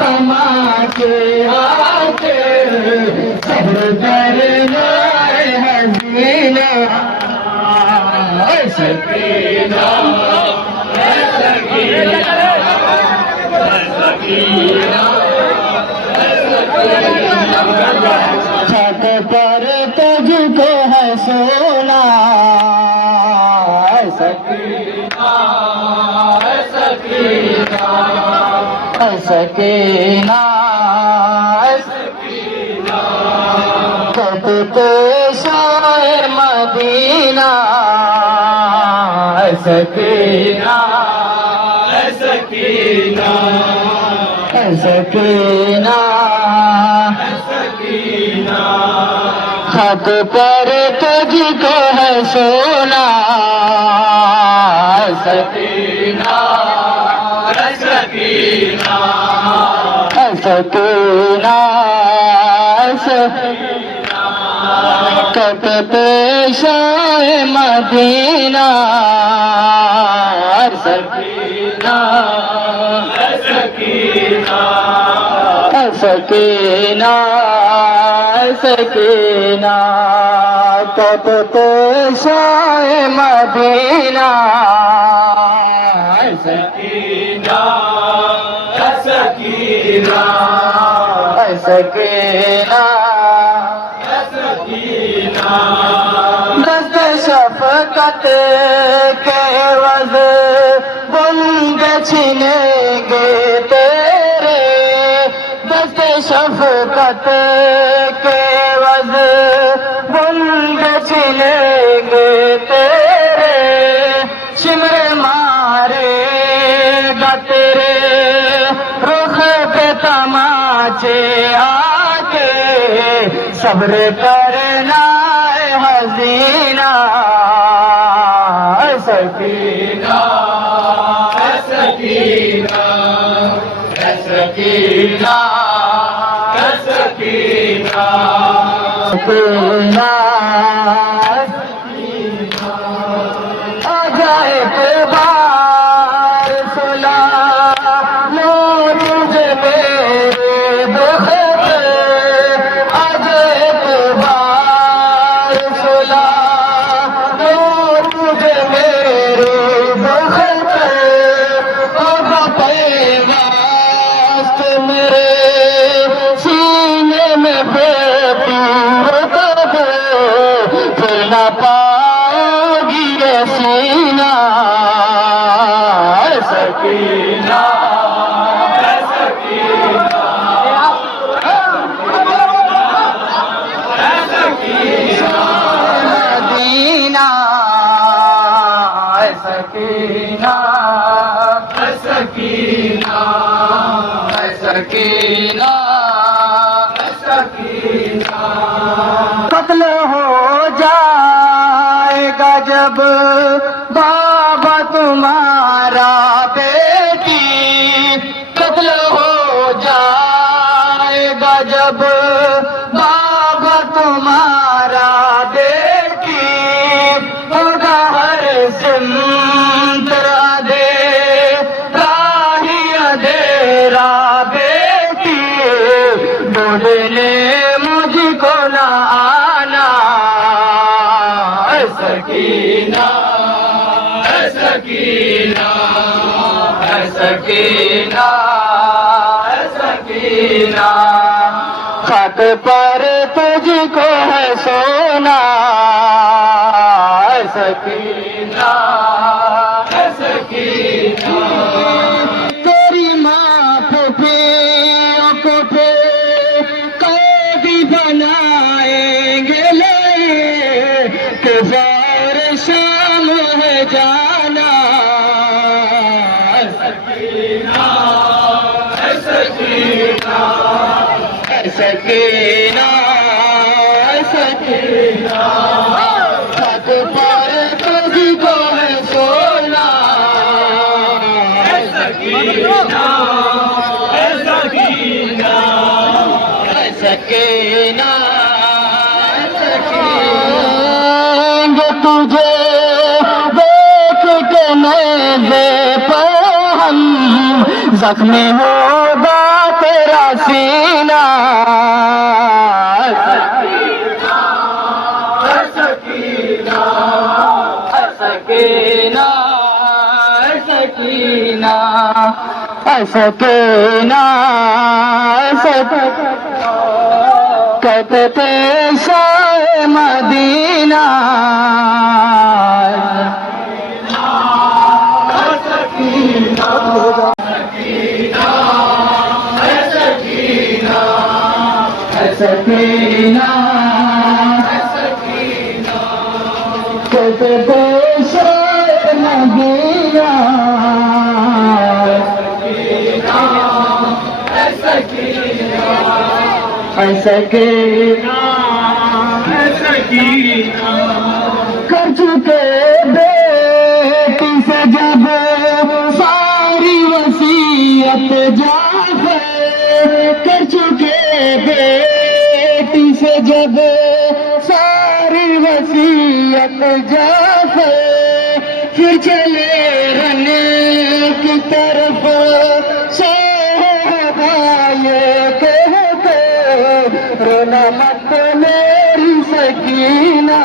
तमाचे आके सब्र करना हसीना सकीना छत पर तुझको है सोना सकीना सकीना सकीना सकीना कब पेशाए मदीना सकीना सकीना सकीना सकीना खत पर तुझको है सोना सकीना सकीना सकीना सकीना कब पेशाए मदीना सकीना सकीना सकीना सकीना कब पेशाए मदीना सकीना सकीना सकीना सकीना दस्त शफकत के वज़ बुंद छिनेंगे तेरे दस्त शफकत के वज़ बुंद छिनेंगे तेरे शिमर मारेगा तेरे रुख पे तमाचे आके सब्र करना हसीना सकीना सकीना सकीना सकीना सकीना आ जाए बार सुला लो तुझे मेरे दुख पे आ जाए बार सुला लो तुझे मेरे दुख पे होगा पैवास्त मेरे सीने में बेपीर दे फिर न पाओगी ये सीना सकीना सकीना मदीना सकीना सकीना सकीना सकीना कत्ल हो जाएगा जब बाबा तुम्हारा बेटी कत्ल हो जाएगा जब बाबा तुम्हारा बेटी होगा हर सिमत दे राही अंधेरा बेटी बोलने मुझको ना आना सकीना सकीना सकीना सकीना खत पर तुझको है सोना सकीना सकीना तेरी माँ फुफियों को कैदी बनाएंगे ले कि ज़ोर शाम है जाना सकीना सकीना सकीना सकीना छत पर तुझको है सोना सकीना सकीना सकीना सकीना तुझे देख के नज़े पर हम जख्मी होगा सकीना कहते थे शाह मदीना सकीना कहते थे शाह मदीना सकीना कर चुके बेटी से जब सारी वसीयत जाफर कर चुके बेटी से जब सारी वसीयत जाफर फिर चले रहने की तरफ रोना मत मेरी सकीना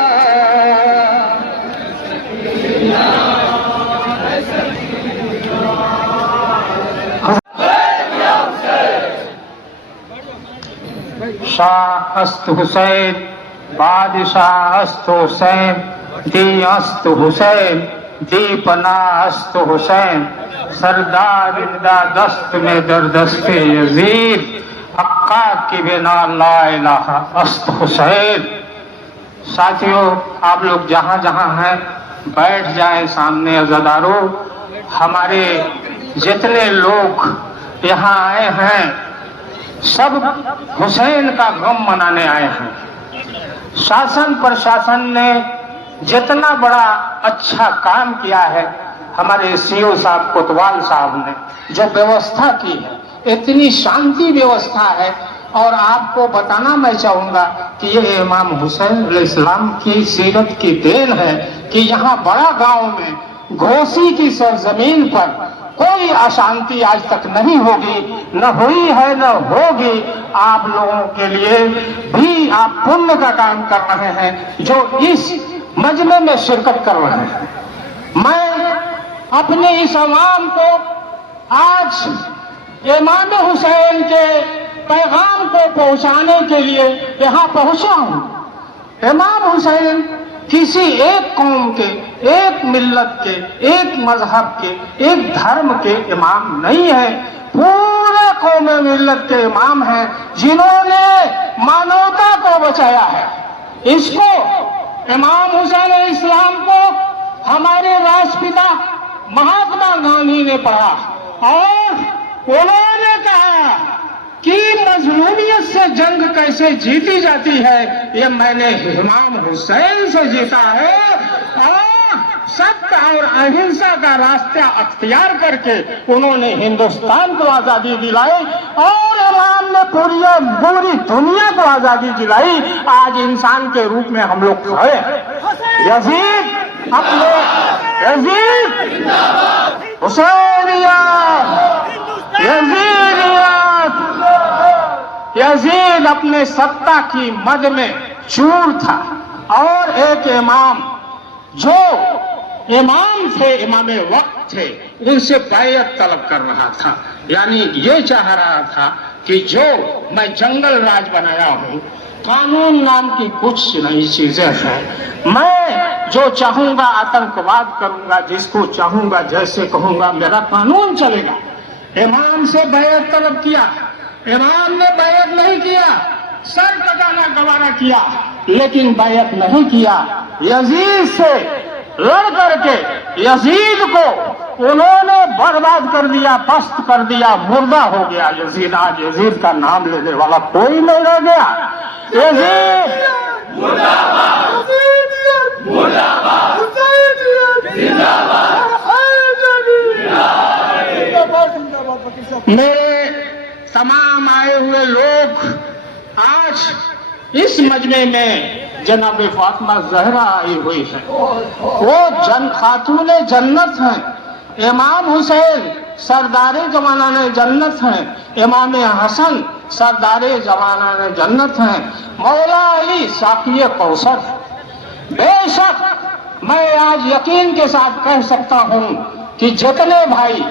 शाह अस्त हुसैन बादशाह अस्त हुसैन दी अस्त हुसैन दी पना अस्त हुसैन सरदार इंदा दस्त में दरदस्ते यजीद हक्का की बिना ला इलाहा अस्त हुसैन। साथियों, आप लोग जहाँ जहाँ हैं बैठ जाएं सामने अज़ादारों। हमारे जितने लोग यहाँ आए हैं सब हुसैन का गम मनाने आए हैं। शासन प्रशासन ने जितना बड़ा अच्छा काम किया है, हमारे सीओ साहब कोतवाल साहब ने जो व्यवस्था की है, इतनी शांति व्यवस्था है। और आपको बताना मैं चाहूंगा कि ये इमाम हुसैन अलैहिस्सलाम की सीरत की देन है कि यहाँ बड़ा गांव में घोसी की सरजमीन पर कोई अशांति आज तक नहीं होगी, न हुई है न होगी। आप लोगों के लिए भी आप पुण्य का काम कर रहे हैं जो इस मजमे में शिरकत कर रहे हैं। मैं अपने इस अवाम को आज इमाम हुसैन के पैगाम को पहुंचाने के लिए यहाँ पहुंचा हूँ। इमाम हुसैन किसी एक कौम के, एक मिल्लत के, एक मजहब के, एक धर्म के इमाम नहीं है, पूरे कौम मिल्लत के इमाम हैं जिन्होंने मानवता को बचाया है। इसको इमाम हुसैन इस्लाम को हमारे राष्ट्रपिता महात्मा गांधी ने पढ़ा और उन्होंने कहा कि मजलूमियत से जंग कैसे जीती जाती है, ये मैंने इमाम हुसैन से जीता है। और सत्य और अहिंसा का रास्ता अख्तियार करके उन्होंने हिंदुस्तान को आजादी दिलाई और इमाम ने पूरी दुनिया को आजादी दिलाई। आज इंसान के रूप में हम लोग खड़े हैं। यजीद अपने यजीद अपने सत्ता की मद में चूर था और एक इमाम जो इमाम थे, इमाम वक्त थे, उनसे बैयत तलब कर रहा था। यानी ये चाह रहा था कि जो मैं जंगल राज बनाया हूँ, कानून नाम की कुछ नई चीजें हैं, मैं जो चाहूंगा आतंकवाद करूंगा, जिसको चाहूंगा जैसे कहूंगा मेरा कानून चलेगा। इमाम से बैयत तलब किया, इमाम ने बैयत नहीं किया, सर कटाना गवारा किया, लेकिन बैयत नहीं किया। यजीद से लड़ करके यजीद को उन्होंने बर्बाद कर दिया, पस्त कर दिया, मुर्दा हो गया यजीद। आज यजीद का नाम लेने वाला कोई नहीं रह गया। यजीद मुर्दाबाद, मुर्दाबाद, मेरे तमाम आए हुए लोग आज इस मजमे में जनाब फातिमा ज़हरा आई हुई है, वो खातून जन्नत हैं। इमाम हुसैन सरदारे जमाना ने जन्नत हैं, इमाम हसन सरदारे जमाना ने जन्नत हैं, मौला अली साक़िए कौसर। बेशक मैं आज यकीन के साथ कह सकता हूँ कि जितने भाई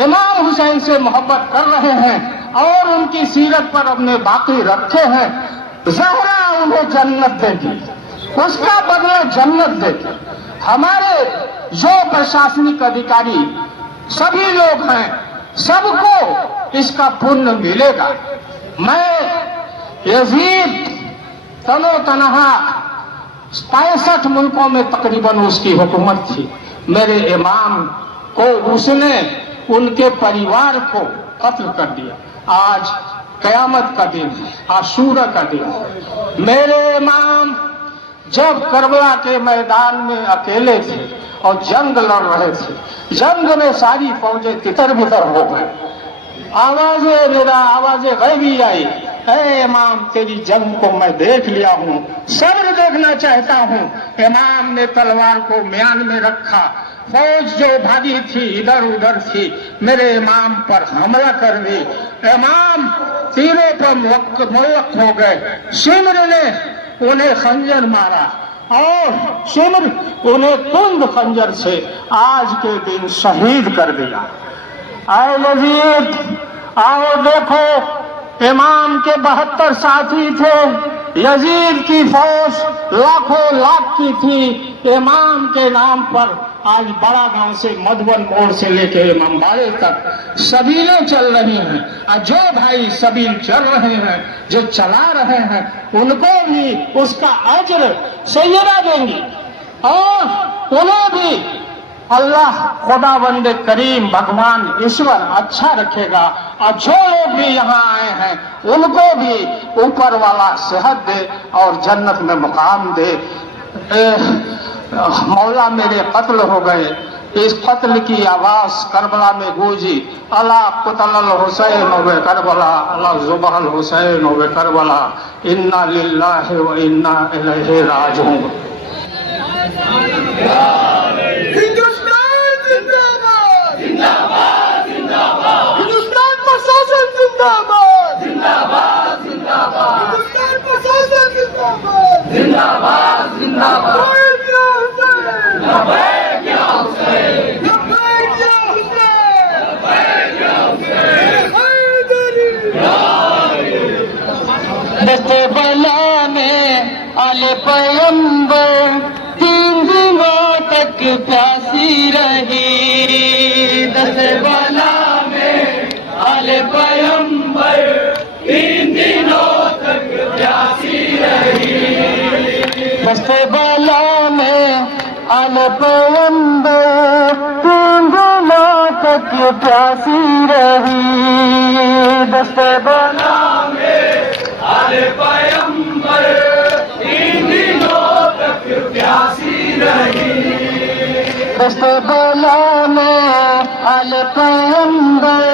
इमाम हुसैन से मोहब्बत कर रहे हैं और उनकी सीरत पर अपने बाकी रखे हैं, ज़हरा उन्हें जन्नत देगी, उसका बदला जन्नत देगी। हमारे जो प्रशासनिक अधिकारी सभी लोग हैं, सबको इसका पुण्य मिलेगा। मैं यजीद तनो तनहा 65 मुल्कों में तकरीबन उसकी हुकूमत थी। मेरे इमाम को उसने उनके परिवार को कत्ल कर दिया। आज कयामत का दिन है, आशूरा का दिन है। मेरे इमाम जब करबला के मैदान में अकेले थे और जंग लड़ रहे थे, जंग में सारी फौजें तितर बितर हो गए, आवाजें गैबी आई, ऐ इमाम तेरी जंग को मैं देख लिया हूँ, सब्र देखना चाहता हूँ। इमाम ने तलवार को म्यान में रखा, फौज जो भागी थी इधर उधर थी, मेरे इमाम पर हमला कर दी। इमाम तीरों पर मुल्क हो गए। शिमर ने उन्हें खंजर मारा और शिमर उन्हें तुंद खंजर से आज के दिन शहीद कर दिया। आए यजीद, आओ देखो, इमाम के 72 साथी थे, यजीद की फौज लाखों लाख की थी। इमाम के नाम पर आज बड़ा गांव से मधुबन मोड़ से लेके इमामबाड़े तक सबीलें चल रही हैं। और जो भाई सबील चल रहे हैं, जो चला रहे हैं, उनको भी उसका अज्र सैयदा देंगी और उन्हें भी अल्लाह खुदावंद करीम भगवान ईश्वर अच्छा रखेगा। और जो लोग भी यहाँ आए हैं उनको भी ऊपर वाला सेहत दे और जन्नत में मुकाम दे। मौला मेरे कत्ल हो गए, इस कत्ल की आवाज करबला में गूंजी, अला कुतल हुसैन व करबला, अला जुबहल हुसैन व करबला, इन्ना लिल्लाहि व इन्ना इलैहि राजिऊन। हिंदुस्तान प्रशासन जिंदाबाद, जिंदाबाद जिंदाबाद, हिंदुस्तान प्रशासन जिंदाबाद, जिंदाबाद जिंदाबाद। दस्ते बला में आले पैगंबर 3 दिनों तक प्यासी रही, दस्ते बला में आले पैगंबर 3 दिनों तक प्यासी रही, दस्ते बला में आले पैगंबर 3 दिनों तक प्यासी रही, दस्ते बला आले पैगंबर 3 दिनों तक प्यासी रही, दस्ते बला में आले पैगंबर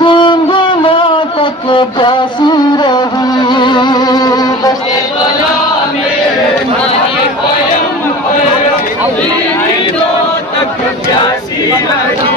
3 दिनों तक प्यासी रही, दस्ते बला में आले पैगंबर 3 दिनों तक प्यासी रही।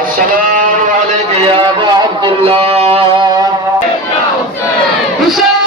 अस्सलामु अलैकुम या अबू अब्दुल्लाह हुसैन